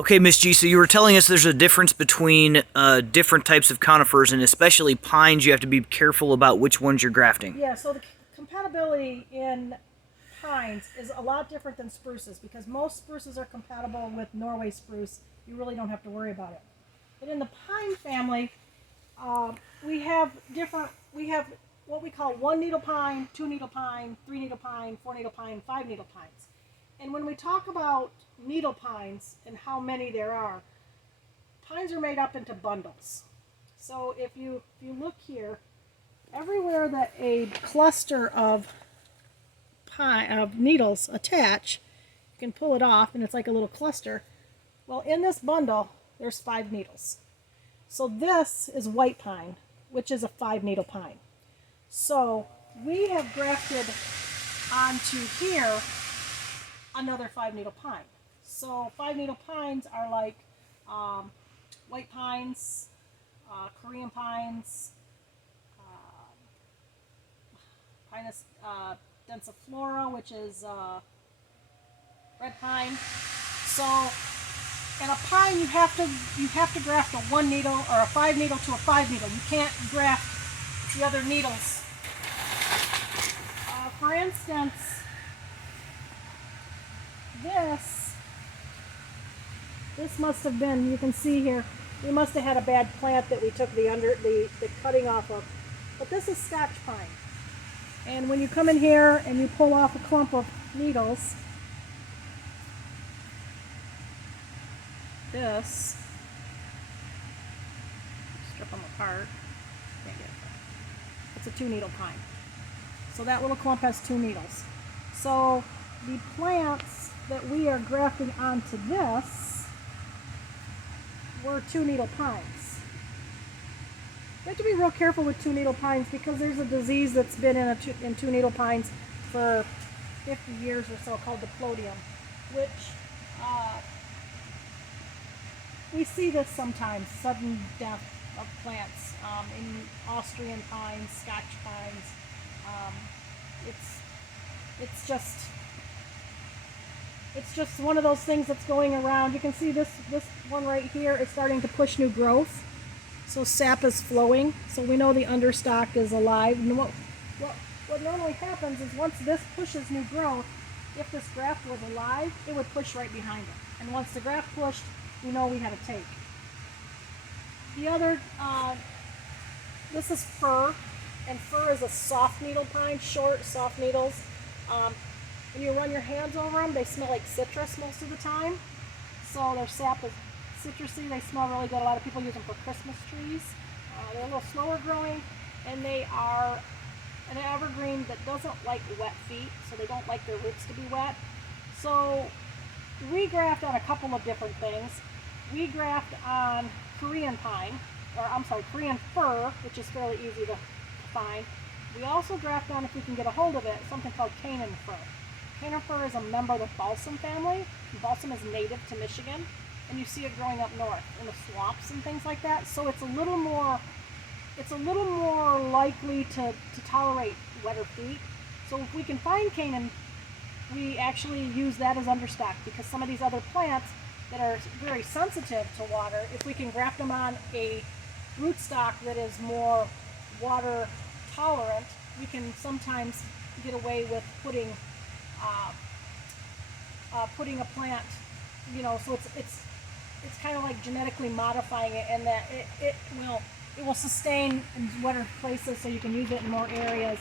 Okay, Miss G, so you were telling us there's a difference between different types of conifers, and especially pines. You have to be careful about which ones you're grafting. Yeah, so the compatibility in pines is a lot different than spruces because most spruces are compatible with Norway spruce. You really don't have to worry about it. But in the pine family, we have different, we have what we call one needle pine, two needle pine, three needle pine, four needle pine, five needle pines. And when we talk about needle pines and how many there are, pines are made up into bundles. So if you look here, everywhere that a cluster of needles attach, you can pull it off and it's like a little cluster. Well, in this bundle, there's 5 needles. So this is white pine, which is a 5 needle pine. So we have grafted onto here another 5 needle pine. So 5 needle pines are like white pines, Korean pines, Pinus densiflora, which is red pine. So in a pine, you have to graft a 1 needle or a 5 needle to a 5 needle. You can't graft the other needles. For instance, this must have been. You can see here. We must have had a bad plant that we took the cutting off of. But this is Scotch pine. And when you come in here and you pull off a clump of needles, this, strip them apart, can't get it. It's a 2 needle pine. So that little clump has 2 needles. So the plants that we are grafting onto this were 2 needle pines. You have to be real careful with 2 needle pines because there's a disease that's been in 2 needle pines for 50 years or so called diplodium, which we see this sometimes, sudden death of plants in Austrian pines, Scotch pines. It's just one of those things that's going around. You can see this one right here is starting to push new growth. So sap is flowing, so we know the understock is alive. And what normally happens is once this pushes new growth, if this graft was alive, it would push right behind it. And once the graft pushed, we know we had a take. The other, this is fir, and fir is a soft needle pine, short, soft needles. When you run your hands over them, they smell like citrus most of the time. So their sap is citrusy. They smell really good. A lot of people use them for Christmas trees. They're a little slower growing, and they are an evergreen that doesn't like wet feet, so they don't like their roots to be wet. So we graft on a couple of different things. We graft on Korean pine, or I'm sorry, Korean fir, which is fairly easy to find. We also graft on, if we can get a hold of it, something called Canaan fir. Canaan fir is a member of the balsam family. Balsam is native to Michigan, and you see it growing up north in the swamps and things like that. So it's a little more likely to tolerate wetter feet. So if we can find Canaan, we actually use that as understock because some of these other plants that are very sensitive to water, if we can graft them on a rootstock that is more water tolerant, we can sometimes get away with putting a plant, so it's kind of like genetically modifying it, and that it will sustain in wetter places, so you can use it in more areas.